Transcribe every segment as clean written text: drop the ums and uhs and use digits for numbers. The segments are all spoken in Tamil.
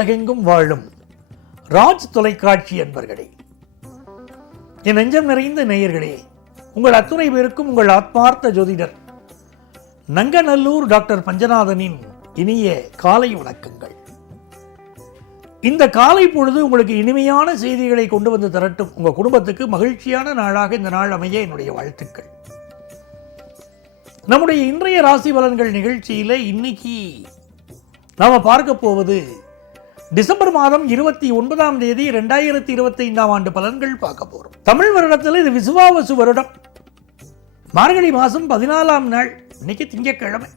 உலகெங்கும் வாழும் ராஜ் தொலைக்காட்சி அன்பர்களே, என் நெஞ்சம் நிறைந்த நேயர்களே, உங்கள் அத்துணை பேருக்கும் உங்கள் ஆத்மார்த்த ஜோதிடர் நங்கநல்லூர் டாக்டர் பஞ்சநாதனின் இனிய காலை வணக்கங்கள். இந்த காலை பொழுது உங்களுக்கு இனிமையான செய்திகளை கொண்டு வந்து தரட்டும். உங்கள் குடும்பத்துக்கு மகிழ்ச்சியான நாளாக இந்த நாள் அமைய என்னுடைய வாழ்த்துக்கள். நம்முடைய இன்றைய ராசி பலன்கள் நிகழ்ச்சியில் இன்னைக்கு நாம் பார்க்க போவது டிசம்பர் மாதம் 29ஆம் தேதி 2025ஆம் ஆண்டு பலன்கள் பார்க்க போகிறோம். தமிழ் வருடத்தில் இது விசுவாவசு வருடம், மார்கழி மாதம் 14ஆம் நாள், இன்னைக்கு திங்கட்கிழமை.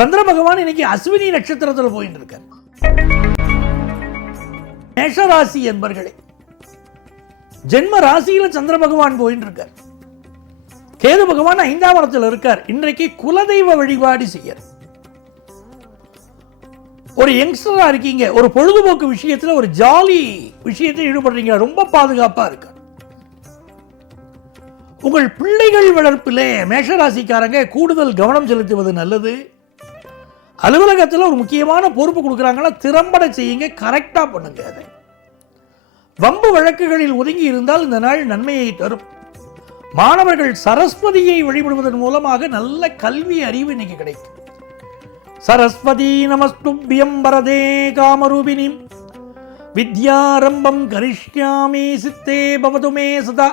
சந்திர பகவான் இன்னைக்கு அஸ்வினி நட்சத்திரத்தில் போயிட்டு இருக்கார். மேஷராசி என்பர்களே, ஜென்ம ராசியில சந்திர பகவான் போயிட்டு இருக்கார். கேது பகவான் 5ஆம் இடத்தில் இருக்கார். இன்றைக்கு குலதெய்வ வழிபாடு செய்ய ஒரு யங்ஸ்டரா இருக்கீங்க, ஒரு பொழுதுபோக்கு விஷயத்துல ஒரு ஜாலி விஷயத்தில் ஈடுபடுறீங்க, ரொம்ப பாதுகாப்பா இருக்க. உங்கள் பிள்ளைகள் வளர்ப்பிலே மேஷராசிக்காரங்க கூடுதல் கவனம் செலுத்துவது நல்லது. அலுவலகத்தில் ஒரு முக்கியமான பொறுப்பு கொடுக்குறாங்கன்னா திறம்பட செய்யுங்க, கரெக்டா பண்ணுங்க. அதை வம்பு வழக்குகளில் ஒதுங்கி இருந்தால் இந்த நாள் நன்மையை தரும். மாணவர்கள் சரஸ்வதியை வழிபடுவதன் மூலமாக நல்ல கல்வி அறிவு இன்னைக்கு கிடைக்கும். சரஸ்வதி நமஸ்துப்யம் வரதே காமரூபிணி வித்யாரம்பம் கரிஷ்யாமி சித்தே பவது மே சதா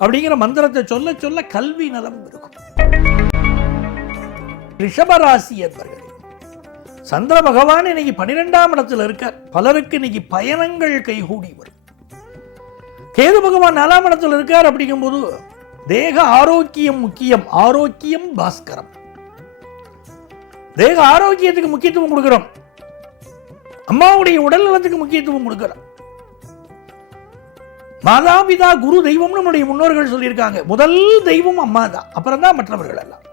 அப்படிங்கிற மந்திரத்தை சொல்ல சொல்ல கல்வி நலம் இருக்கும். ரிஷபராசி என்பர்களே, சந்திர பகவான் இன்னைக்கு 12ஆம் இடத்தில் இருக்கார். பலருக்கு இன்னைக்கு பயணங்கள் கைகூடி வரும். கேது பகவான் 4ஆம் இடத்தில் இருக்கார். அப்படிங்கும்போது தேக ஆரோக்கியம் முக்கியம். ஆரோக்கியம் பாஸ்கரம். தேக ஆரோக்கியத்துக்கு முக்கியத்துவம் கொடுக்கிறோம். அம்மாவுடைய உடல் நலத்துக்கு முக்கியத்துவம் கொடுக்கிறோம். மாதாபிதா குரு தெய்வம் நம்முடைய முன்னோர்கள் சொல்லியிருக்காங்க. முதல் தெய்வம் அம்மா தான், அப்புறம் தான் மற்றவர்கள் எல்லாம்.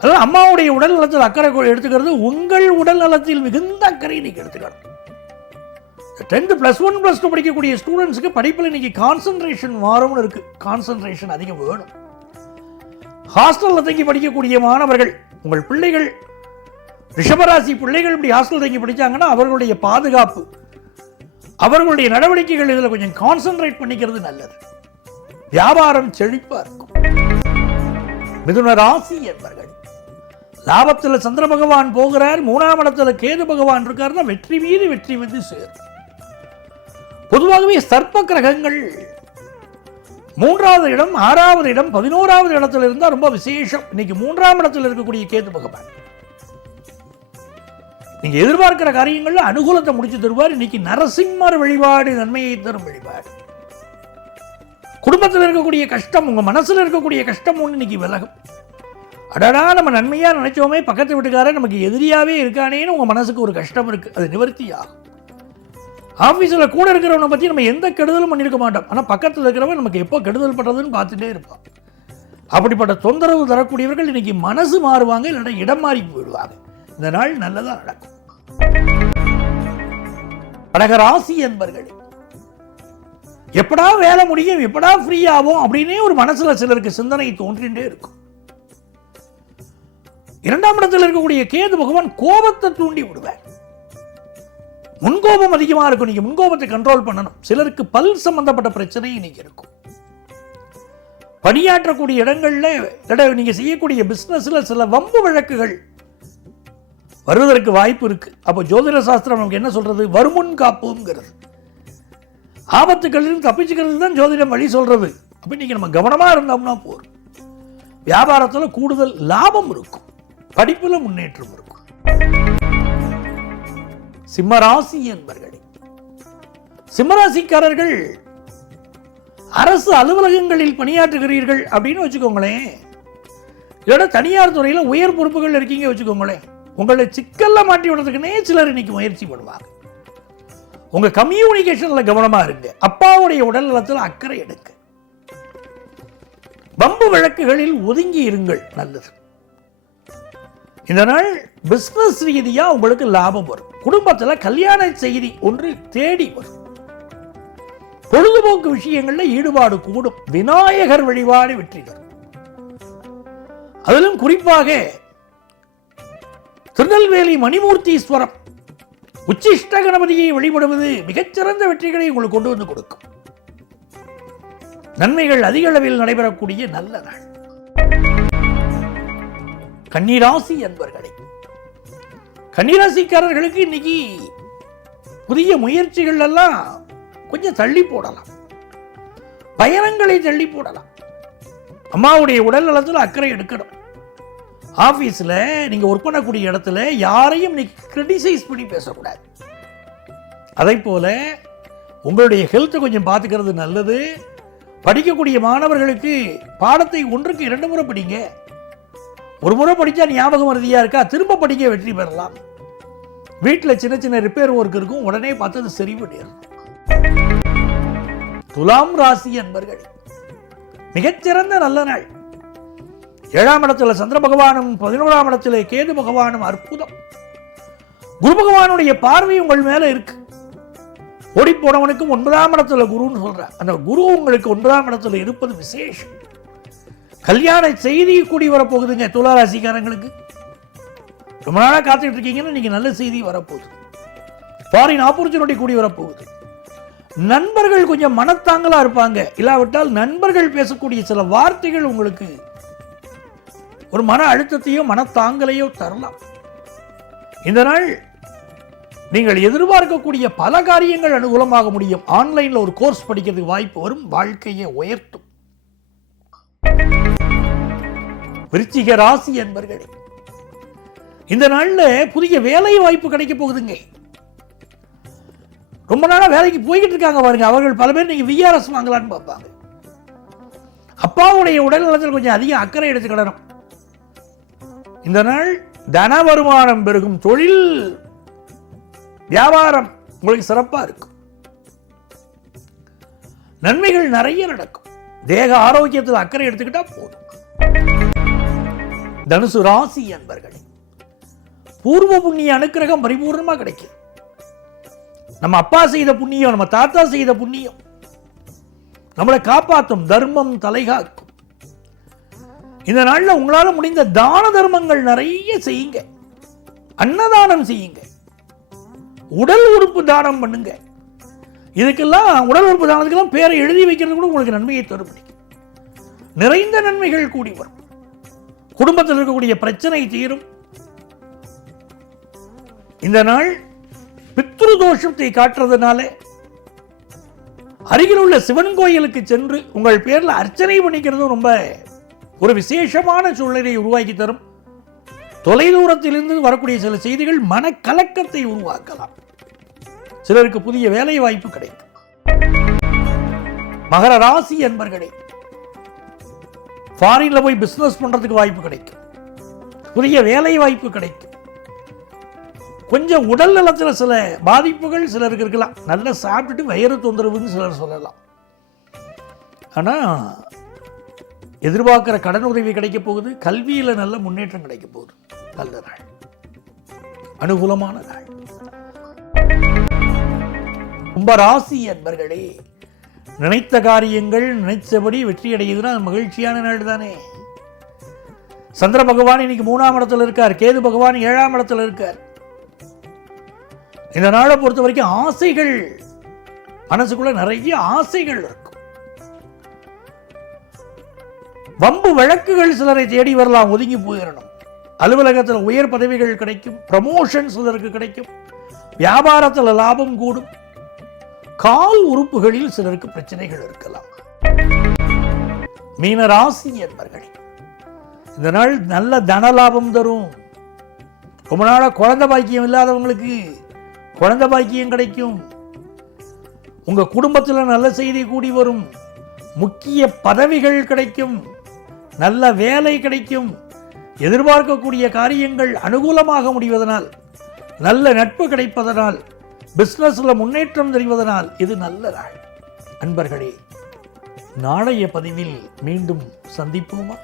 அதாவது அம்மாவுடைய உடல் நலத்தில் அக்கறை எடுத்துக்கிறது, உங்கள் உடல் நலத்தில் மிகுந்த அக்கறை இன்னைக்கு எடுத்துக்கணும். 10th +1 +2 படிக்கக்கூடிய ஸ்டூடெண்ட்ஸுக்கு படிப்பில் இன்னைக்கு கான்சன்ட்ரேஷன் மாறும்னு இருக்கு. கான்சன்ட்ரேஷன் அதிகம் வேணும். ஹாஸ்டலில் தங்கி படிக்கக்கூடிய மாணவர்கள், உங்கள் பிள்ளைகள் ரிஷபராசி பிள்ளைகள் இப்படி ஹாஸ்டல் தங்கி படித்தாங்கன்னா அவர்களுடைய பாதுகாப்பு, அவர்களுடைய நடவடிக்கைகள் இதில் கொஞ்சம் கான்சன்ட்ரேட் பண்ணிக்கிறது நல்லது. வியாபாரம் செழிப்பா இருக்கும். மிதுன ராசி என்பர்கள், லாபத்தில் சந்திர பகவான் போகிறார். 3ஆம் இடத்துல கேது பகவான் இருக்காருன்னா வெற்றி மீது வெற்றி வந்து சேரும். பொதுவாகவே சர்ப்ப கிரகங்கள் 3வது இடம், 6வது இடம், 11வது இடத்துல இருந்தால் ரொம்ப விசேஷம். இன்னைக்கு 3ஆம் இடத்தில் இருக்கக்கூடிய கேது பகவான் நீங்க எதிர்பார்க்கிற காரியங்கள்ல அனுகூலத்தை முடிச்சு தருவார். இன்னைக்கு நரசிம்மர் வழிபாடு நன்மையை தரும் வழிபாடு. குடும்பத்தில் இருக்கக்கூடிய கஷ்டம், உங்க மனசுல இருக்கக்கூடிய கஷ்டம் ஒன்று இன்னைக்கு விலகும். அடடா, நம்ம நன்மையா நினைச்சோமே, பக்கத்து வீட்டுக்காரன் நமக்கு எதிரியாவே இருக்கானேன்னு உங்க மனசுக்கு ஒரு கஷ்டம் இருக்கு, அது நிவர்த்தி ஆகும். ஆஃபீஸில் கூட இருக்கிறவனை பற்றி நம்ம எந்த கெடுதலும் பண்ணியிருக்க மாட்டோம், ஆனால் பக்கத்தில் இருக்கிறவன் நமக்கு எப்போ கெடுதல் பண்ணுறதுன்னு பார்த்துட்டே இருப்பான். அப்படிப்பட்ட தொந்தரவு தரக்கூடியவர்கள் இன்னைக்கு மனசு மாறுவாங்க, இல்லைன்னா இடம் மாறி போயிடுவாங்க. இந்த நாள் நல்லதாக நடக்கும். கடகராசி என்பர்களே, எப்படா வேலை முடியும், எப்படா ஃப்ரீ ஆகும் அப்படின்னே ஒரு மனசுல சிலருக்கு சிந்தனை தோன்றின்றே இருக்கும். 2ஆம் இடத்தில் இருக்கக்கூடிய கேது பகவான் கோபத்தை தூண்டி விடுவார். முன்கோபம் அதிகமா இருக்கும். நீங்க முன்கோபத்தை கண்ட்ரோல் பண்ணணும். சிலருக்கு பல் சம்பந்தப்பட்ட பிரச்சனை இன்னைக்கு இருக்கும். பணியாற்றக்கூடிய இடங்கள்ல நீங்க செய்யக்கூடிய பிசினஸ்ல சில வம்பு வழக்குகள் வருவதற்கு வாய்ப்பு இருக்கு. அப்போ ஜோதிட சாஸ்திரம் நமக்கு என்ன சொல்றது? வருமுன் காப்புங்கிறது. ஆபத்துகளிலும் தப்பிச்சுக்கிறது தான் ஜோதிடம் வழி சொல்றது. அப்ப இன்னைக்கு நம்ம கவனமா இருந்தோம்னா போறோம். வியாபாரத்தில் கூடுதல் லாபம் இருக்கும். படிப்புல முன்னேற்றம் இருக்கும். சிம்மராசி என்பர்களே, சிம்மராசிக்காரர்கள் அரசு அலுவலகங்களில் பணியாற்றுகிறீர்கள் அப்படின்னு வச்சுக்கோங்களேன், இதோட தனியார் துறையில் உயர் பொறுப்புகள் இருக்கீங்க வச்சுக்கோங்களேன், உங்களை சிக்கல்ல மாட்டி விடுறதுக்குன்னே சிலர் இன்னைக்கு முயற்சி பண்ணுவாங்க. உங்க கம்யூனிகேஷன்ல கவனமா இருங்க. அப்பாவுடைய உடல் நலத்தில் அக்கறை எடுங்க. வம்பு வழக்குகளில் ஒதுங்கி இருங்கள், நல்லது. இந்த நாள் பிசினஸ் ரீதியா உங்களுக்கு லாபம் வரும். குடும்பத்தில் கல்யாண செய்தி ஒன்று தேடி வரும். பொழுதுபோக்கு விஷயங்கள்ல ஈடுபாடு கூடும். விநாயகர் வழிபாடு வெற்றி தரும். அதிலும் குறிப்பாக திருநெல்வேலி மணிமூர்த்தீஸ்வரம் உச்சிஷ்ட கணபதியை வழிபடுவது மிகச்சிறந்த வெற்றிகளை உங்களுக்கு கொண்டு வந்து கொடுக்கும். நன்மைகள் அதிக அளவில் நடைபெறக்கூடிய நல்ல நாள். கன்னிராசி அன்பர்களே, கன்னிராசிக்காரர்களுக்கு இன்னைக்கு புதிய முயற்சிகள் எல்லாம் கொஞ்சம் தள்ளி போடலாம், பயணங்களை தள்ளி போடலாம். அம்மாவுடைய உடல் நலத்தில் அக்கறை எடுக்கணும். ஆபீஸ்ல நீங்க ஒர்க் பண்ணக்கூடிய இடத்துல யாரையும் கிரிட்டிசைஸ் பண்ணி பேசக்கூடாது. அதே போல உங்களுடைய ஹெல்த்தை கொஞ்சம் பார்த்துக்கிறது நல்லது. படிக்கக்கூடிய மாணவர்களுக்கு பாடத்தை ஒன்றுக்கு 2 முறை படிங்க. ஒரு முறை படித்தா ஞாபகம் மறதியா இருக்கா, திரும்ப படிக்க வெற்றி பெறலாம். வீட்டில் சின்ன சின்ன ரிப்பேர் ஒர்க் இருக்கும், உடனே பார்த்து அது சரி பண்ணிடணும். துலாம் ராசி அன்பர்கள், மிகச்சிறந்த நல்ல நாள். 7ஆம் இடத்துல சந்திர பகவானும் 11ஆம் இடத்துல கேது பகவானும் அற்புதம். குரு பகவானுடைய பார்வை உங்கள் மேல இருக்கு. ஓடி போனவனுக்கும் 9ஆம் இடத்துல குருன்னு சொல்ற, அந்த குரு உங்களுக்கு 9ஆம் இடத்துல இருப்பது விசேஷம். கல்யாண செய்தி கூடி வரப்போகுதுங்க துலா ராசிக்காரங்களுக்கு. ரொம்ப நாளாக காத்துட்டு இருக்கீங்கன்னா நீங்க நல்ல செய்தி வரப்போகுது. ஃபாரின் ஆப்பர்ச்சுனிட்டி கூடி வரப்போகுது. நண்பர்கள் கொஞ்சம் மனத்தாங்களா இருப்பாங்க. இல்லாவிட்டால் நண்பர்கள் பேசக்கூடிய சில வார்த்தைகள் உங்களுக்கு ஒரு மன அழுத்தத்தையோ மனத்தாங்கலையோ தரலாம். இந்த நாள் நீங்கள் எதிர்பார்க்கக்கூடிய பல காரியங்கள் அனுகூலமாக முடியும். ஆன்லைன்ல ஒரு கோர்ஸ் படிக்கிறதுக்கு வாய்ப்பு வரும், வாழ்க்கையை உயர்த்தும். விருச்சிக ராசி என்பர்களே, இந்த நாள்ல புதிய வேலை வாய்ப்பு கிடைக்க போகுதுங்க. ரொம்ப நாளா வேலைக்கு போய்கிட்டு இருக்காங்க பாருங்க, அவர்கள் பல பேர் நீங்க விஆர்எஸ் வாங்கலான்னு பார்ப்பாங்க. அப்பாவுடைய உடல் நலத்தில் கொஞ்சம் அதிக அக்கறை எடுத்துக்கிடணும். இந்த நாள் தன வருமானம் பெருகும், தொழில் வியாபாரம் உங்களுக்கு சிறப்பா இருக்கும். நன்மைகள் நிறைய நடக்கும். தேக ஆரோக்கியத்தில் அக்கறை எடுத்துக்கிட்டா போதும். தனுசு ராசி அன்பர்களே, பூர்வ புண்ணிய அனுக்கிரகம் பரிபூர்ணமா கிடைக்கும். நம்ம அப்பா செய்த புண்ணியம், நம்ம தாத்தா செய்த புண்ணியம் நம்மளை காப்பாற்றும், தர்மம் தலைகாக்கும். இந்த நாள்ல உங்களால முடிந்த தான தர்மங்கள் நிறைய செய்யுங்க. அன்னதானம் செய்யுங்க, உடல் உறுப்பு தானம் பண்ணுங்க. இதுக்கெல்லாம் உடல் உறுப்பு தானத்துக்கெல்லாம் பேரை எழுதி வைக்கிறது கூட உங்களுக்கு நன்மையை தரும். நிறைந்த நன்மைகள் கூடி வரும். குடும்பத்தில் இருக்கக்கூடிய பிரச்சனை தீரும். இந்த நாள் பித்ரு தோஷத்தை காட்டுறதுனால அருகில் உள்ள சிவன் கோயிலுக்கு சென்று உங்கள் பேர்ல அர்ச்சனை பண்ணிக்கிறது ரொம்ப ஒரு விசேஷமான சூழ்நிலையை உருவாக்கி தரும். தொலைதூரத்திலிருந்து வரக்கூடிய சில செய்திகள் மனக்கலக்கத்தை உருவாக்கலாம். சிலருக்கு புதிய வேலை வாய்ப்பு கிடைக்கும். மகர ராசி என்பர்களே, ஃபாரின்ல போய் பிசினஸ் பண்றதுக்கு வாய்ப்பு கிடைக்கும். புதிய வேலை வாய்ப்பு கிடைக்கும். கொஞ்சம் உடல் நலத்தில் சில பாதிப்புகள் சிலருக்கு இருக்கலாம். நல்லா சாப்பிட்டுட்டு வயிறு தொந்தரவுன்னு சிலர் சொல்லலாம். ஆனா எதிர்பார்க்கிற கடன் உதவி கிடைக்க போகுது. கல்வியில நல்ல முன்னேற்றம் கிடைக்க போகுது. நல்ல நாள், அனுகூலமான நாள். கும்பராசி அன்பர்களே, நினைத்த காரியங்கள் நினைத்தபடி வெற்றி அடையுதுன்னா மகிழ்ச்சியான நாள் தானே. சந்திர பகவான் இன்னைக்கு 3ஆம் இடத்துல இருக்கார், கேது பகவான் 7ஆம் இடத்துல இருக்கார். இந்த நாளை பொறுத்த வரைக்கும் ஆசைகள், மனசுக்குள்ள நிறைய ஆசைகள் இருக்கும். வம்பு வழக்குகள் சிலரை தேடி வரலாம், ஒதுங்கி போயிடணும். அலுவலகத்தில் உயர் பதவிகள் கிடைக்கும், ப்ரமோஷன் சிலருக்கு கிடைக்கும், வியாபாரத்தில் லாபம் கூடும். கால் உறுப்புகளில் சிலருக்கு பிரச்சனைகள் இருக்கலாம். மீன ராசி என்பர்களே, இந்த நாள் நல்ல தன லாபம் தரும். ரொம்ப நாளா குழந்தை பாக்கியம் இல்லாதவங்களுக்கு குழந்தை பாக்கியம் கிடைக்கும். உங்க குடும்பத்தில் நல்ல செய்தி கூடி வரும். முக்கிய பதவிகள் கிடைக்கும், நல்ல வேலை கிடைக்கும். எதிர்பார்க்கக்கூடிய காரியங்கள் அனுகூலமாக முடிவதனால், நல்ல நட்பு கிடைப்பதனால், பிசினஸ்ல முன்னேற்றம் தெரிவதனால் இது நல்ல நாள். அன்பர்களே, நாளைய பதிவில் மீண்டும் சந்திப்போமா?